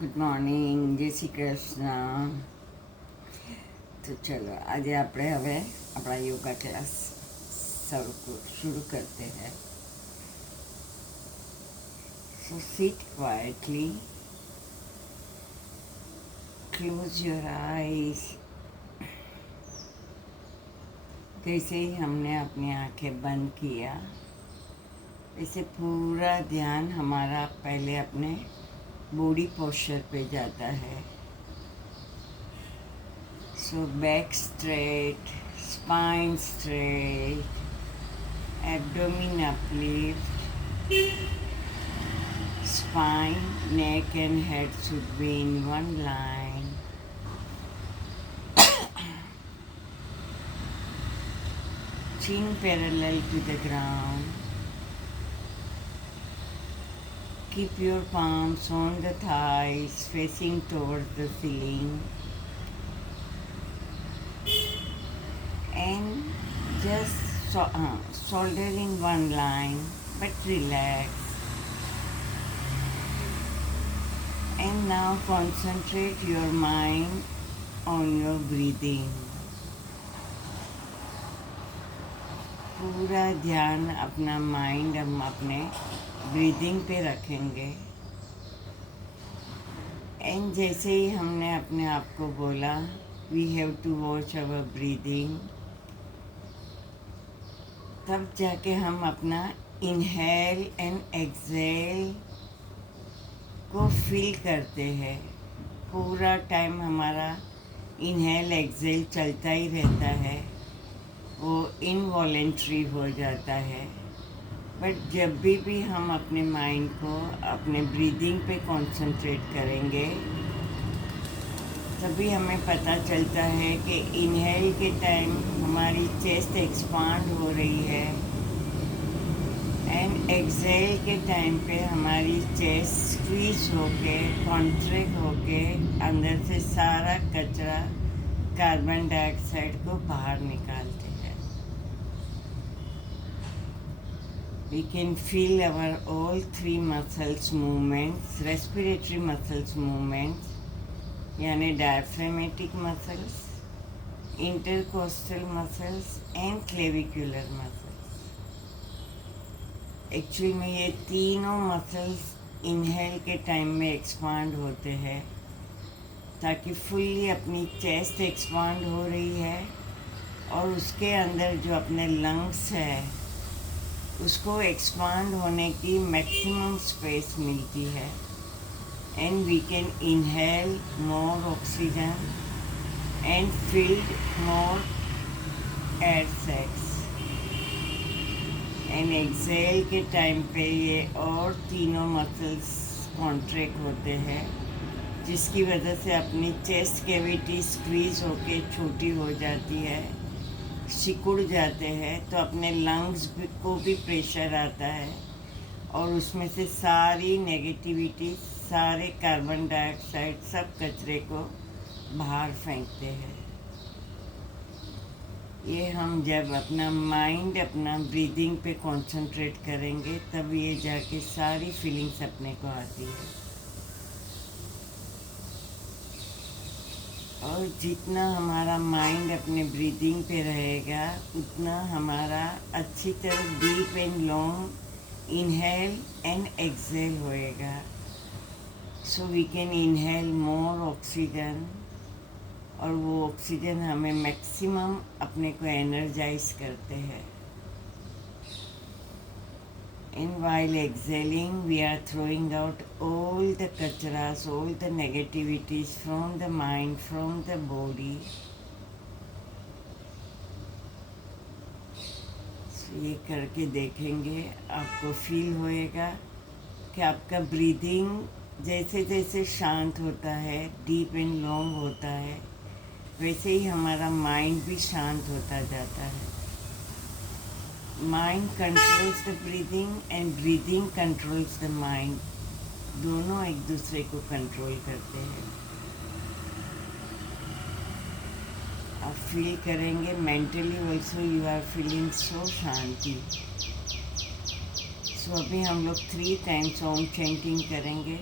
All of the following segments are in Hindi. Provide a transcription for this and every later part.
ગુડ મોર્નિંગ, જય શ્રી કૃષ્ણ. તો ચલો આજે આપણે હવે આપણા યોગા ક્લાસ शुरू करते हैं. So sit quietly, close your eyes. जैसे ही हमने अपनी आंखें बंद किया वैसे पूरा ध्यान हमारा पहले अपने बॉडी पोस्चर पे जाता है. So back straight, spine straight, abdomen uplift, spine, neck and head should be in one line. Chin parallel to the ground. Keep your palms on the thighs facing towards the ceiling. And just shoulder in one line, but relax. And now concentrate your mind on your breathing. पूरा ध्यान अपना माइंड हम अपने ब्रीदिंग पे रखेंगे. एंड जैसे ही हमने अपने आप को बोला we have to watch our breathing, तब जाके हम अपना इनहेल एंड एक्सहेल को फील करते हैं. पूरा टाइम हमारा इनहेल एक्सहेल चलता ही रहता है, वो इनवॉलेंट्री हो जाता है. बट जब भी हम अपने माइंड को अपने ब्रीदिंग पे कंसंट्रेट करेंगे तभी हमें पता चलता है कि इनहेल के टाइम हमारी चेस्ट एक्सपांड हो रही है एंड एक्सहेल के टाइम पे हमारी चेस्ट स्क्वीज होके कॉन्ट्रैक्ट होके अंदर से सारा कचरा कार्बन डाइऑक्साइड को बाहर निकालते हैं. We can feel our all three muscles movements, respiratory muscles movements, यानी diaphragmatic muscles, intercostal muscles and clavicular muscles. Actually में ये तीनों मसल्स इनहेल के टाइम में एक्सपांड होते हैं ताकि फुल्ली अपनी चेस्ट एक्सपांड हो रही है और उसके अंदर जो अपने लंग्स है उसको एक्सपांड होने की मैक्सिमम स्पेस मिलती है. And we can inhale more oxygen and filled more air sacs. And exhale के टाइम पे ये और तीनों मसल्स कॉन्ट्रैक्ट होते हैं जिसकी वजह से अपनी चेस्ट कैविटी स्क्वीज होके छोटी हो जाती है, सिकुड़ जाते हैं, तो अपने लंग्स को भी प्रेशर आता है और उसमें से सारी नेगेटिविटी, सारे कार्बन डाइऑक्साइड, सब कचरे को बाहर फेंकते हैं. ये हम जब अपना माइंड अपना ब्रीदिंग पे कंसंट्रेट करेंगे तब ये जाके सारी फीलिंग्स अपने को आती है. और जितना हमारा माइंड अपने ब्रीदिंग पे रहेगा उतना हमारा अच्छी तरह deep and long inhale and exhale होएगा. So we can inhale more oxygen और वो ऑक्सीजन हमें मैक्सिमम अपने को एनर्जाइज करते हैं. And while exhaling, we are throwing out all the kacharas, all the negativities from the mind, from the body. So, ये करके देखेंगे, आपको फील होएगा कि आपका ब्रीदिंग जैसे जैसे शांत होता है, डीप एंड लॉन्ग होता है, वैसे ही हमारा माइंड भी शांत होता जाता है. Mind controls the breathing and breathing controls the mind. दोनों एक दूसरे को कंट्रोल करते हैं. आप फील करेंगे mentally also you are feeling so शांति. सो अभी हम लोग 3 टाइम्स ओम चैंटिंग करेंगे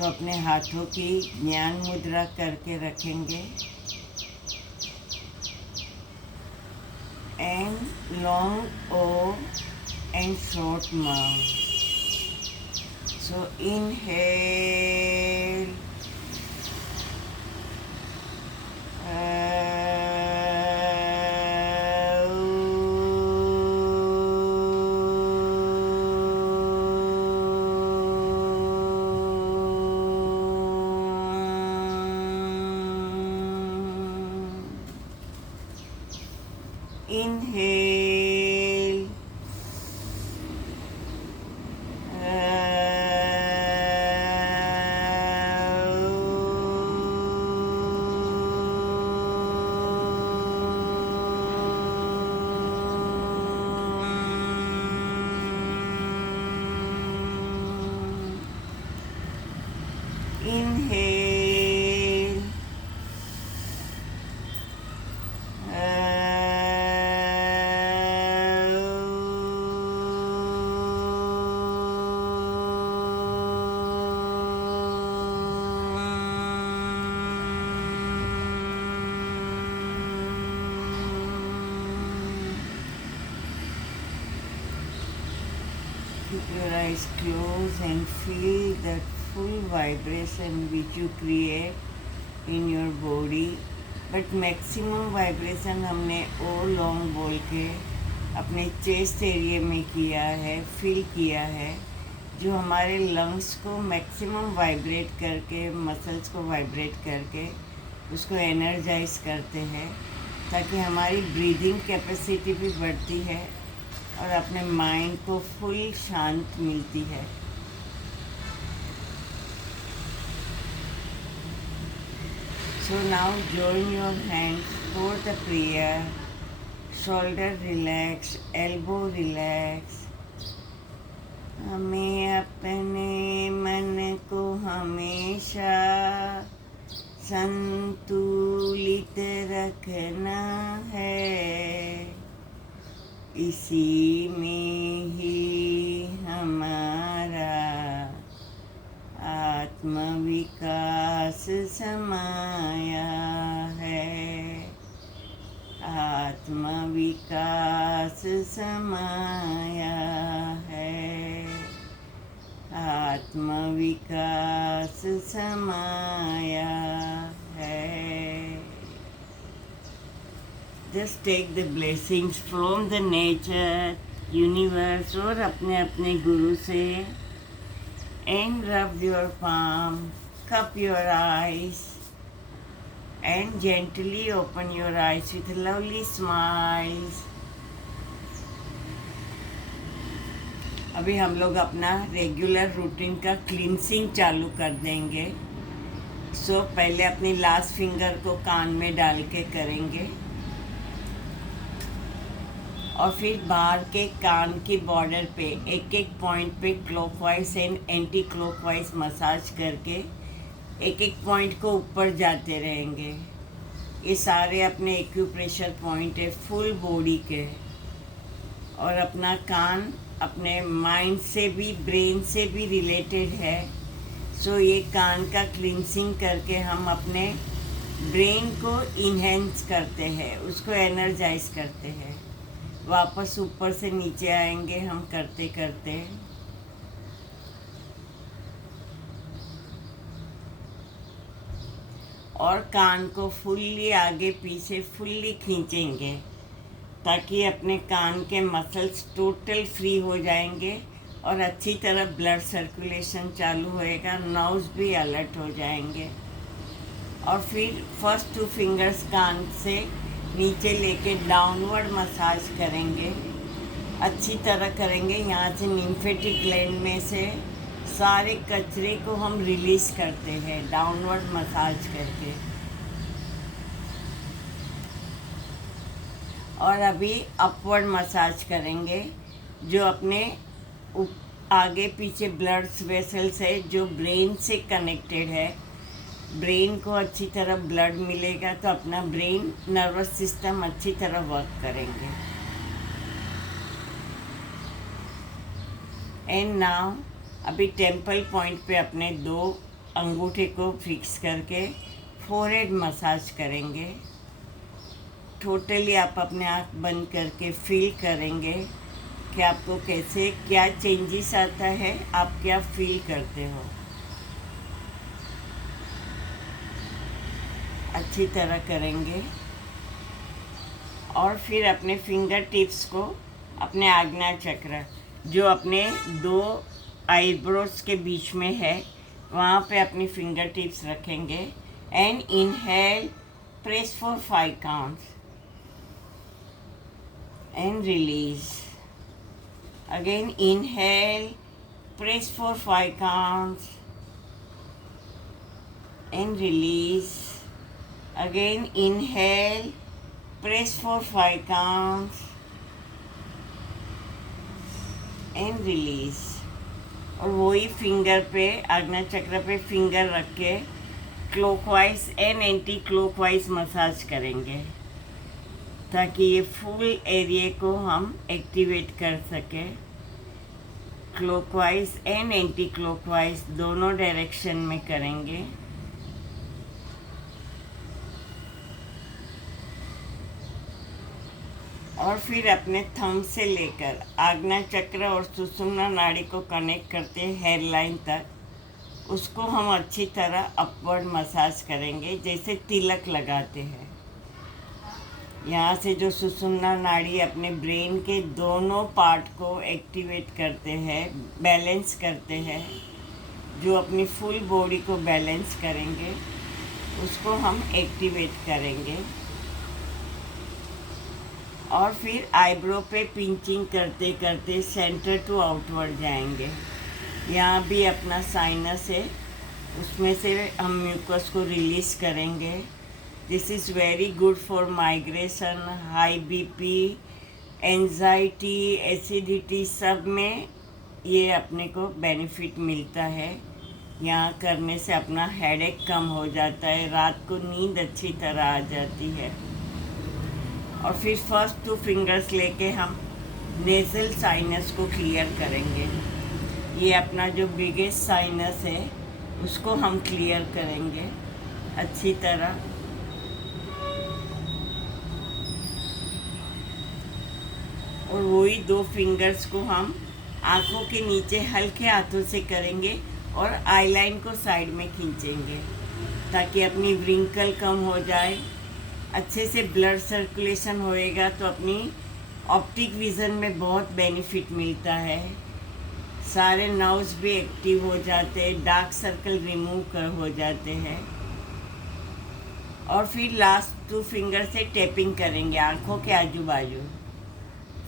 तो अपने हाथों की ज्ञान मुद्रा करके रखेंगे and long O and short mouth. So inhale, inhale, inhale, keep your eyes closed and feel that full vibration which you create in your body. But maximum vibration हमने ओ लॉन्ग बोल के अपने चेस्ट एरिया में किया है, फील किया है, जो हमारे लंग्स को मैक्सिमम वाइब्रेट करके, मसल्स को वाइब्रेट करके उसको एनर्जाइज करते हैं, ताकि हमारी ब्रीदिंग कैपेसिटी भी बढ़ती है और अपने माइंड को फुल शांत मिलती है. So now join your hands for the prayer. Shoulder relax, elbow relax. हमें अपने मन को हमेशा संतुलित रखना है. इसी में ही हमारा आत्मविकास समाया है. आत्मविकास समाया है. आत्मविकास समाया है. Just take the blessings from the nature, universe और अपने अपने गुरु से. And rub your palm, cup your eyes and gently open your eyes with lovely smiles. अभी हम लोग अपना रेगुलर रूटीन का क्लींसिंग चालू कर देंगे. सो पहले अपनी लास्ट फिंगर को कान में डाल के करेंगे और फिर बाहर के कान की बॉर्डर पे एक एक पॉइंट पे clockwise and anti clockwise massage करके एक एक पॉइंट को ऊपर जाते रहेंगे. ये सारे अपने एक्यूप्रेशर पॉइंट है फुल बॉडी के. और अपना कान अपने माइंड से भी, ब्रेन से भी रिलेटेड है. सो ये कान का क्लींसिंग करके हम अपने ब्रेन को इन्हेंस करते हैं, उसको एनर्जाइज करते हैं. वापस ऊपर से नीचे आएंगे हम करते करते. और कान को फुल्ली आगे पीछे फुल्ली खींचेंगे ताकि अपने कान के मसल्स टोटल फ्री हो जाएंगे और अच्छी तरह ब्लड सर्कुलेशन चालू होएगा. नर्व्स भी अलर्ट हो जाएंगे. और फिर फर्स्ट 2 फिंगर्स कान से नीचे लेके डाउनवर्ड मसाज करेंगे. अच्छी तरह करेंगे. यहाँ से लिम्फेटिक ग्लैंड में से सारे कचरे को हम रिलीज़ करते हैं डाउनवर्ड मसाज करके. और अभी अपवर्ड मसाज करेंगे, जो अपने आगे पीछे ब्लड वेसल्स है जो ब्रेन से कनेक्टेड है. ब्रेन को अच्छी तरह ब्लड मिलेगा तो अपना ब्रेन नर्वस सिस्टम अच्छी तरह वर्क करेंगे. एंड नाउ अभी टेम्पल पॉइंट पे अपने 2 अंगूठे को फिक्स करके फोरहेड मसाज करेंगे। टोटली आप अपने आँख बंद करके फील करेंगे कि आपको कैसे क्या चेंजेस आता है, आप क्या फील करते हो। अच्छी तरह करेंगे और फिर अपने फिंगर टिप्स को अपने आज्ञा चक्र जो अपने दो आईब्रोज के बीच में है वहाँ पे अपनी फिंगर टिप्स रखेंगे and inhale, press for 5 counts and release. Again inhale, press for 5 counts and release. Again inhale, press for 5 counts and release। और वही फिंगर पे आज्ञा चक्र पे फिंगर रख के clockwise and anti clockwise massage करेंगे ताकि ये फुल एरिया को हम एक्टिवेट कर सकें। क्लॉकवाइज एंड एंटी क्लॉकवाइज दोनों डायरेक्शन में करेंगे। और फिर अपने थंब से लेकर आज्ञा चक्र और सुषुम्ना नाड़ी को कनेक्ट करते हैं हेयर लाइन तक, उसको हम अच्छी तरह अपवर्ड मसाज करेंगे जैसे तिलक लगाते हैं। यहाँ से जो सुषुम्ना नाड़ी अपने ब्रेन के दोनों पार्ट को एक्टिवेट करते हैं, बैलेंस करते हैं, जो अपनी फुल बॉडी को बैलेंस करेंगे, उसको हम एक्टिवेट करेंगे। और फिर आईब्रो पे पिंचिंग करते करते सेंटर टू आउटवर्ड जाएंगे। यहाँ भी अपना साइनस है, उसमें से हम म्यूकस को रिलीज़ करेंगे। This is very good for migration, high BP, anxiety, acidity, सब में ये अपने को बेनिफिट मिलता है। यहाँ करने से अपना हेडेक कम हो जाता है, रात को नींद अच्छी तरह आ जाती है। और फिर फर्स्ट 2 फिंगर्स लेके हम नेज़ल साइनस को क्लियर करेंगे। ये अपना जो बिगेस्ट साइनस है उसको हम क्लियर करेंगे अच्छी तरह। और वही 2 फिंगर्स को हम आँखों के नीचे हल्के हाथों से करेंगे और आईलाइन को साइड में खींचेंगे ताकि अपनी व्रिंकल कम हो जाए, अच्छे से ब्लड सर्कुलेशन होएगा तो अपनी ऑप्टिक विज़न में बहुत बेनिफिट मिलता है। सारे नर्व्स भी एक्टिव हो जाते हैं, डार्क सर्कल रिमूव हो जाते हैं। और फिर लास्ट 2 फिंगर से टैपिंग करेंगे आँखों के आजू बाजू,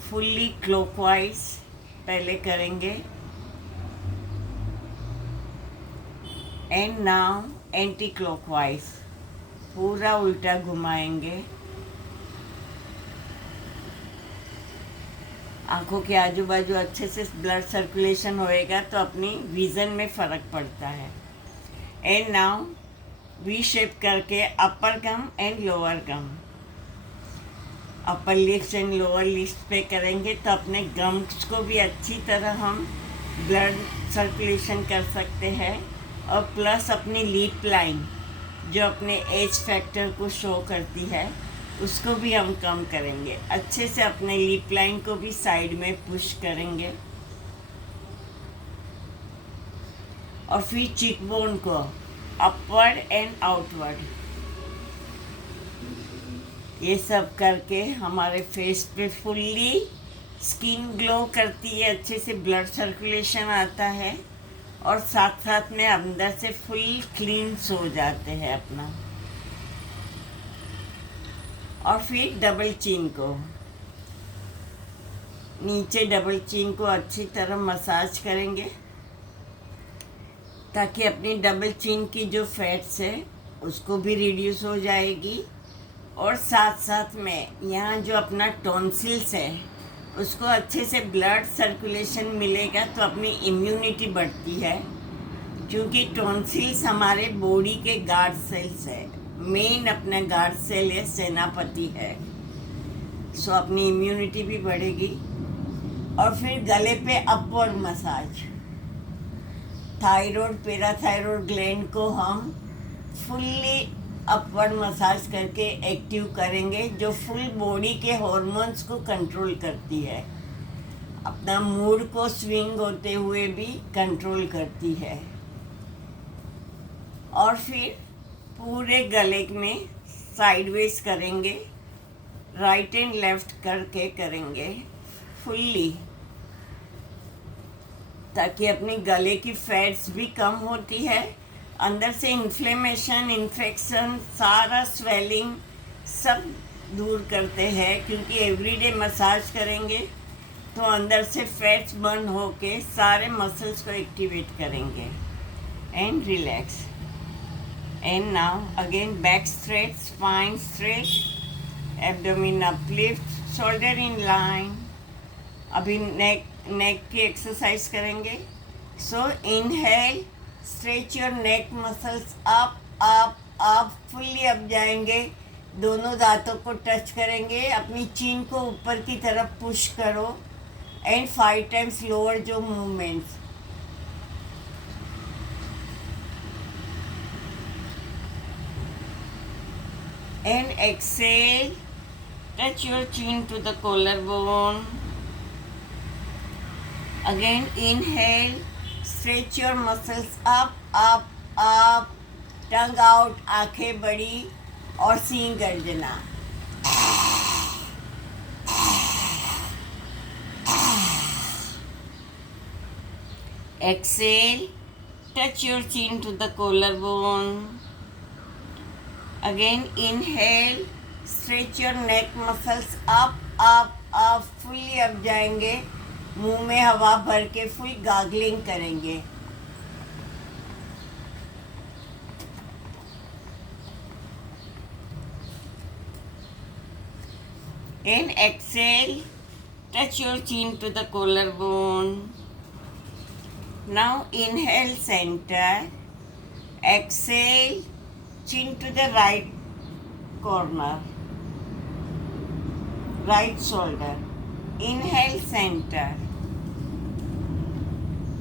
फुल्ली क्लॉकवाइज पहले करेंगे एंड नाउ एंटी क्लॉकवाइज, पूरा उल्टा घुमाएंगे। आँखों के आजू बाजू अच्छे से ब्लड सर्कुलेशन होएगा तो अपनी विज़न में फ़र्क पड़ता है। एंड नाउ वी शेप करके upper gum and lower gum, upper lips and lower lips पे करेंगे तो अपने गम्स को भी अच्छी तरह हम ब्लड सर्कुलेशन कर सकते हैं। और प्लस अपनी लिप लाइन जो अपने एज फैक्टर को शो करती है उसको भी हम कम करेंगे। अच्छे से अपने लिप लाइन को भी साइड में पुश करेंगे। और फिर चिक बोन को अपवर्ड एंड आउटवर्ड, ये सब करके हमारे फेस पे फुल्ली स्किन ग्लो करती है, अच्छे से ब्लड सर्कुलेशन आता है और साथ साथ में अंदर से फुल क्लीन हो जाते हैं अपना। और फिर डबल चिन को नीचे, डबल चिन को अच्छी तरह मसाज करेंगे ताकि अपनी डबल चिन की जो फैट्स है उसको भी रिड्यूस हो जाएगी। और साथ साथ में यहाँ जो अपना टॉन्सिल्स है उसको अच्छे से ब्लड सर्कुलेशन मिलेगा तो अपनी इम्यूनिटी बढ़ती है, क्योंकि टॉन्सिल्स हमारे बॉडी के गार्ड सेल्स है, मेन अपना गार्ड सेल है, सेनापति है। सो अपनी इम्यूनिटी भी बढ़ेगी। और फिर गले पे upward massage thyroid parathyroid gland को हम फुल्ली अपवर्ड मसाज करके एक्टिव करेंगे, जो फुल बॉडी के हॉर्मोन्स को कंट्रोल करती है, अपना मूड को स्विंग होते हुए भी कंट्रोल करती है। और फिर पूरे गले में साइडवेज करेंगे, राइट एंड लेफ्ट करके करेंगे फुल्ली, ताकि अपने गले की फैट्स भी कम होती है, अंदर से इन्फ्लेमेशन, इन्फेक्शन, सारा स्वेलिंग सब दूर करते हैं, क्योंकि एवरीडे मसाज करेंगे तो अंदर से फैट्स बर्न होके सारे मसल्स को एक्टिवेट करेंगे। And relax. And now again back straight, spine straight, abdomen uplift, shoulder in line. अभी नेक की एक्सरसाइज करेंगे। So inhale, stretch your neck muscles up up up, fully up जाएंगे, दोनों दांतों को टच करेंगे, अपनी चीन को ऊपर की तरफ पुश करो एंड 5 टाइम्स लोअर जो movements. And exhale, touch your chin to the collarbone. Again inhale, stretch your muscles up up up, tongue out, आंखें बड़ी और सींग गर्जना। Exhale, touch your chin to the collarbone. Again inhale, stretch your neck muscles up up up, fully up जाएंगे, मुंह में हवा भर के फुल गार्गलिंग करेंगे। And exhale, touch your chin to the collarbone. Now inhale center, exhale, chin to the right corner, right shoulder. Inhale center,